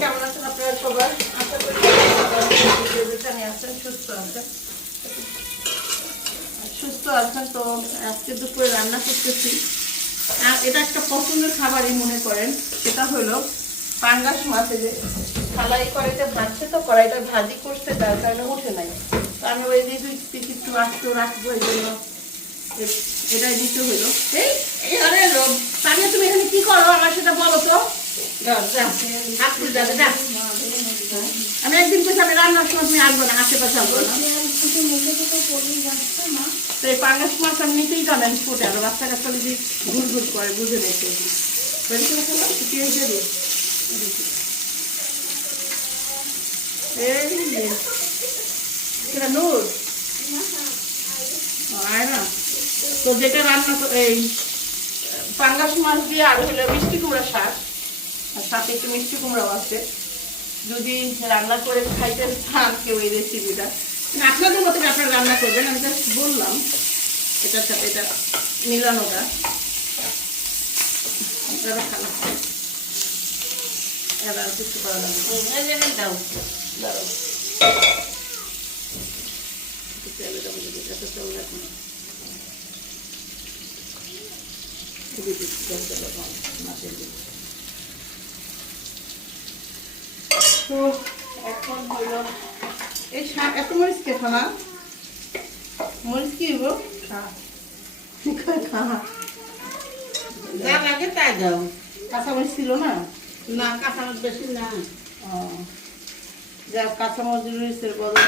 কেমন আছেন আপনারা সুস্থ আছেন। দুপুরে রান্না করতেছি। এটা একটা পছন্দের খাবারই মনে করেন। যে থালাই কড়াইতে ভাজছে তো, কড়াইটা ভাজি করছে কারণে উঠে নাই। তো আমি ওই দিয়ে একটু আস্ত রাখব, এই জন্য এটাই দিতে হলো। এই আরে তাহলে তুমি এখানে কি করো? আমার সেটা বলো তো। আমি একদিন কইছি, আমি রান্নার সময় তুমি আসব না, আশেপাশে আসব না। এই পাঙ্গাস মাছ আমি নিতেই জানেন ফুটে বাচ্চা কাচ্চা যদি ঘুর ঘুর করে, বুঝে তো যেটা রান্না এই পাঙ্গাস মাছ দিয়ে আর হলো মিষ্টি কুমড়া শাক। সাথে একটু মিষ্টি কুমড়াও আছে। যদি রান্না করে খাইতে চান কেউ এই রেসিপিটা আপনাদের মতো আপনারা রান্না করবেন আমি জাস্ট বললাম এটার সাথে এটা মিলানোটা। আপনারা খান। এবার কিছু করা লাগবে দাও। দাও একটু তেলে দেবো যদি এত তেল রাখুন খুবই মাছের দিকে। তো এখন এই এত মরিচ কে খানা মরিচ কি হইব? খা। খা যা লাগে তাই দাও। কাঁচা মরিচ ছিল না? না কাঁচামরিচ বেশি না। ও, যা বদল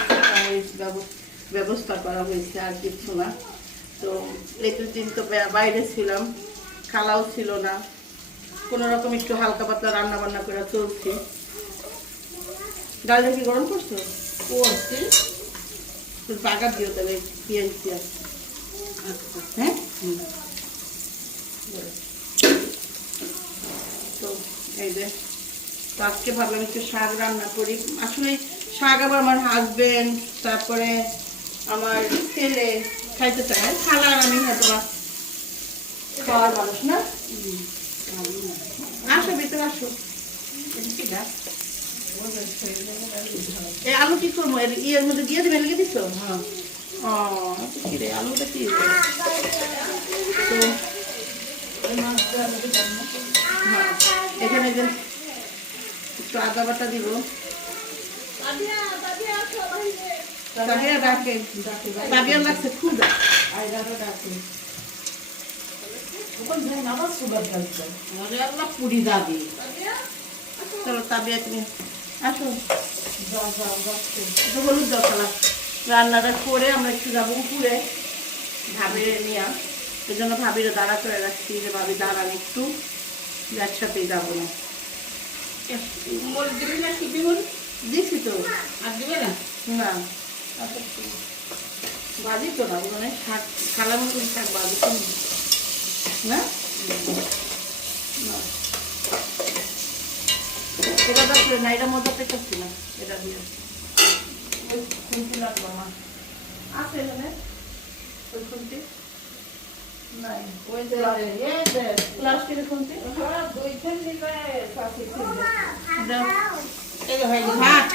ব্যবস্থা করা হয়েছে আর কিছু না। তো এই দুদিন তো বাইরে ছিলাম খালাও ছিল না। কোনো রকম একটু হালকা পাতলা রান্না বান্না করে চলছি। ডালটা কি গরম করছ? করছি তোর বাগার দিও তাহলে পেঁয়াজ দিয়ে। আচ্ছা। হ্যাঁ। তো এই যে তো আজকে ভাবলাম একটু শাক রান্না করি। আসলে শাক আবার আমার হাজবেন্ড তারপরে আমার ছেলে খাইতে চায়। খালা আমি হয়তো খাওয়ার মানুষ না। আসো ভিতরে আসো। এই আলু কি করব ইয়ের মধ্যে দিয়ে দেবে লেগে দিছো হ্যাঁ। আচ্ছা কি রে আলুটা কি তো। হ্যাঁ এখানে একটু আদা বাটা দিব। লাগছে খুব পুরি দাবি। চলো তাবিয়া তুমি আসো। একটু হলুদ দাও রান্নাটা করে আমরা একটু যাব উপরে ভাবিরে নিয়ে। এই জন্য ভাবিরে দাঁড়া করে রাখছি যে ভাবি দাঁড়ান একটু। একসাথেই যাব না? দিছি তো। আর না? না বাজি তো না মানে শাক খালা মতন শাক বাজি না। এটা দেখলে না এটা মজা পেতেছি না এটা দিয়ে। ওই খুন্তি লাগবে আমার। আছে এখানে? ওই খুন্তি? নাই। ওই যে এই যে, প্লাস্টিকের খুন্তি? হ্যাঁ, দুই ছিল। হয়ে। ভাত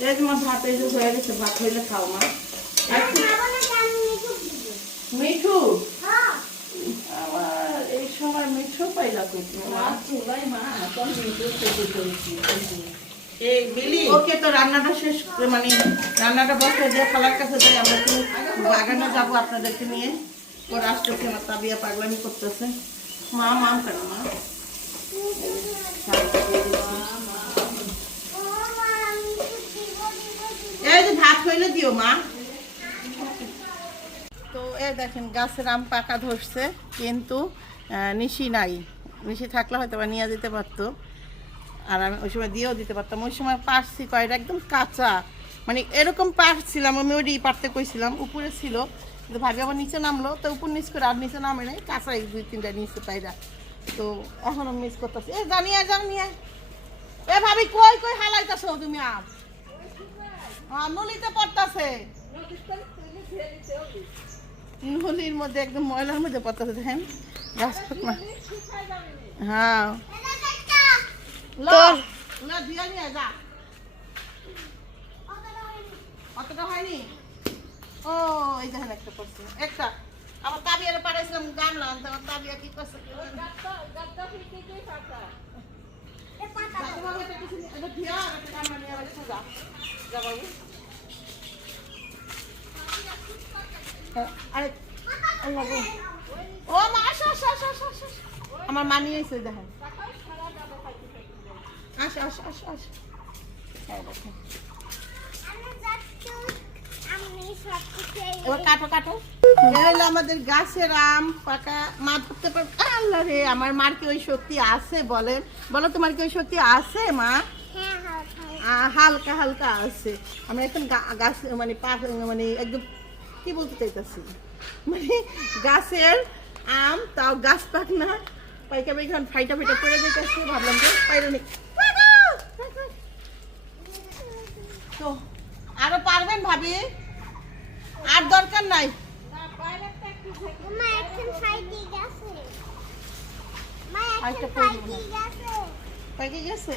এই যে ভাত এই যে হয়ে গেছে। ভাত হইলে খাও মা। মিঠু? এই বিলি ওকে তো রান্নাটা শেষ করে মানে রান্নাটা বসে দিয়ে খালার কাছে যাই আমরা একটু বাগানে যাব আপনাদেরকে নিয়ে। ওর আসতেছে আমার তাবিয়া পাগলামি করতেছে। মা মা কেন মা। এই যে, ভাত হইলে দিও মা। তো এই দেখেন গাছের আম পাকা ধরছে কিন্তু নিশি নাই। নিশি থাকলে হয়তো বা নিয়ে যেতে পারতো। আর আমি ওই সময় দিয়েও দিতে পারতাম। ওই সময় পারছি কয়টা একদম কাঁচা। মানে এরকম পারছিলাম আমি ওই পারতে কইছিলাম। উপরে ছিল কিন্তু ভাবি আবার নিচে নামলো। তো উপর নিচ করে আর নিচে নামে নাই। কাঁচা এই দুই তিনটা নিচে পাইরা। তো এখনও মিস করতেছি। এ জানিয়ে জানিয়ে এ ভাবি কই কই হালাইতাছো তুমি আম হ্যাঁ নলিতে পড়তাছে। নলির মধ্যে একদম ময়লার মধ্যে পড়তেছে দেখেন? গাছ হ্যাঁ। অতটা হয়নি? ও এই দেখেন একটা করছে একটা। আমার তাবিয়ারে পাঠাইছিলাম লাগাতে আমার তাবিয়া কি করছে। যা বাবু। হ্যাঁ, আরে, ও মা আসো আসো আসো আসো আসো, আসো। আমার মা নিয়ে এসে দেখেন। আসো আসো আসো আসো। এবার কাটো কাটো। হলো আমাদের গাছের আম পাকা মা ধরতে পারবে। আল্লাহ রে আমার মার কি ওই শক্তি আছে বলেন? বলো তোমার কি ওই শক্তি আছে মা? হালকা হালকা আছে। আমরা এখন গাছ মানে মানে একদম কি বলতে চাইতেছি? মানে গাছের আম তাও গাছ পাক না পাইকা পাইকা ফাইটা ফাইটা পড়ে যেতেছে ভাবলাম যে পাইরে নি। তো আরও পারবেন ভাবি? আর দরকার নাই। গেছে।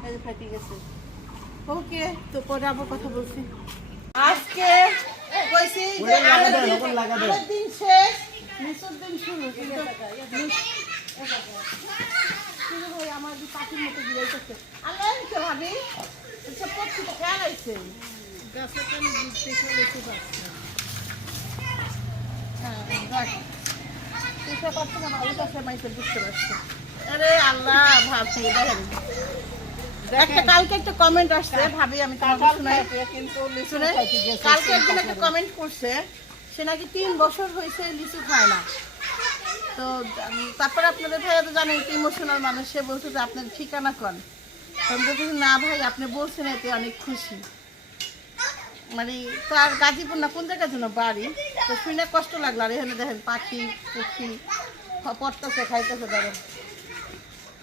হ্যাঁ গেছে। ওকে তো পরে আবার কথা বলছি। আজকে কইছি যে আরেক দিন- শেষ নিচুর দিন শুরু। কিন্তু শুরু হয়ে আমার যে পাখির মতো ঘুরাইতেছে আল্লাহ তো ভাবি সব পক্ষীটা খেয়াল আইছে হ্যাঁ, রাখ। চেষ্টা করছে না ভালো কাছে মাইকেল বুঝতে পারছে আরে আল্লাহ ভাবছি দেখেন। একটা কালকে একটা কমেন্ট আসছে ভাবি আমি তোমাকে শোনাই। শুনে কালকে একজন একটা কমেন্ট করছে সে নাকি তিন বছর হয়েছে লিচু খায় না। তো তারপরে আপনাদের ভাইয়া তো জানেন একটু ইমোশনাল মানুষ সে বলছে যে আপনার ঠিকানা কন? না ভাই আপনি বলছেন এতে অনেক খুশি। মানে তার গাজীপুর না কোন জায়গার জন্য বাড়ি? তো শুনে কষ্ট লাগল আর এখানে দেখেন পাখি পুখি পড়তেছে খাইতেছে দেখেন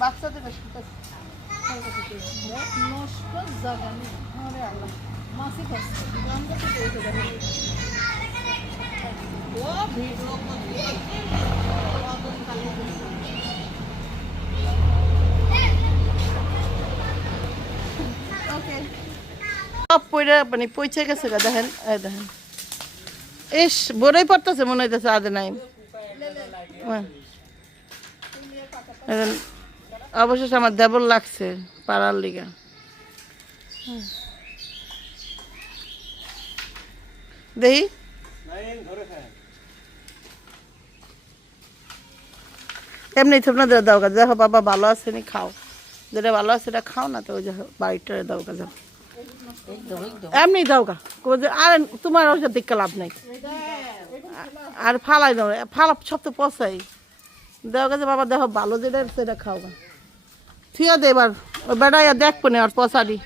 বাচ্চাদের বেশ নষ্ট আল্লাহ মাসি করছে সব পইরা মানে পৌঁছে গেছে গা দেখেন দেখেন ইস বড়ই পড়তেছে মনে হইতেছে আদে নাই। অবশেষে আমার দেবল লাগছে, পাড়ার লিগা। দেখি। এমনি আপনাদের দাও গা। দেখো, বাবা ভালো আছে নি, খাও। যেটা ভালো আছে সেটা খাও না, তো ওই যে বাড়িটা দাও যাও। এমনি দাও গা। আর, তোমার সাথে দেখতে লাভ নাই। আর ফালাই দাও, ফালা সব তো পচাই। দেওয়া গেছে বাবা, দেখো, ভালো যেটা সেটা খাও গা। ঠিক আছে এবার। ওই বেড়াইয়া দেখব না, আর পচারি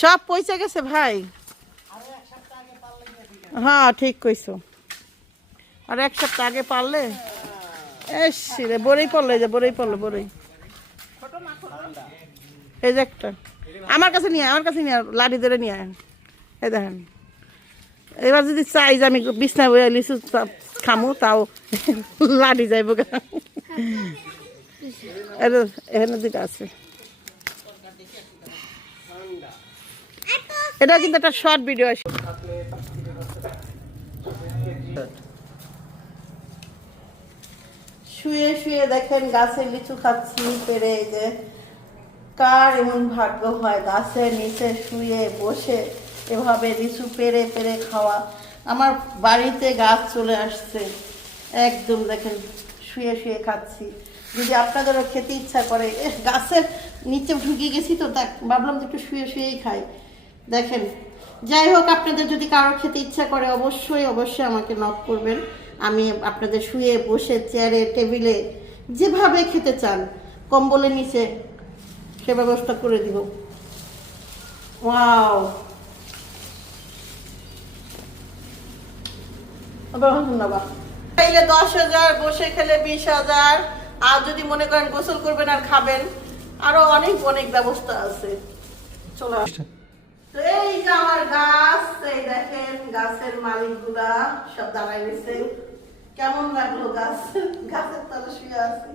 সব পয়সা গেছে, ভাই। হ্যাঁ ঠিক কইছো। আর এক সপ্তাহ আগে পারলে? এস রে, বড়ই পড়ল যে বড়ই পড়ল, বড়ই। এই যে একটা। আমার কাছে নিয়ে আমার কাছে নিয়ে লাঠি ধরে নিয়ে আয়। এই দেখেন। এবার যদি চাই যে আমি বিছনা বয়ে লিচু খামু, তাও লাঠি যাইব এখানে দুটা আছে। এটা কিন্তু একটা শর্ট ভিডিও আছে শুয়ে শুয়ে দেখেন গাছে লিচু খাচ্ছি, পেরে যে কার এমন ভাগ্য হয়? গাছের নিচে শুয়ে বসে এভাবে লিচু পেরে পেরে খাওয়া। আমার বাড়িতে গাছ চলে আসছে। একদম দেখেন শুয়ে শুয়ে খাচ্ছি। যদি আপনাদেরও খেতে ইচ্ছা করে গাছের নিচে ঢুকে গেছি তো তা ভাবলাম যে একটু শুয়ে শুয়েই খাই। দেখেন যাই হোক, আপনাদের যদি কারোর খেতে ইচ্ছা করে, অবশ্যই অবশ্যই আমাকে নক করবেন। আমি আপনাদের শুয়ে বসে চেয়ারে টেবিলে যেভাবে খেতে চান, কম্বলের নিচে সে ব্যবস্থা করে দিব। ওয়াও! ধন্যবাদ দশ হাজার, বসে খেলে বিশ হাজার, আর যদি মনে করেন গোসল করবেন আর খাবেন, আরও অনেক অনেক ব্যবস্থা আছে। চলো এই যে আমার গাছ, এই দেখেন গাছের মালিকগুলা সব দাঁড়াই রয়েছে। কেমন লাগল গাছ? গাছের তলে শুয়ে আছি।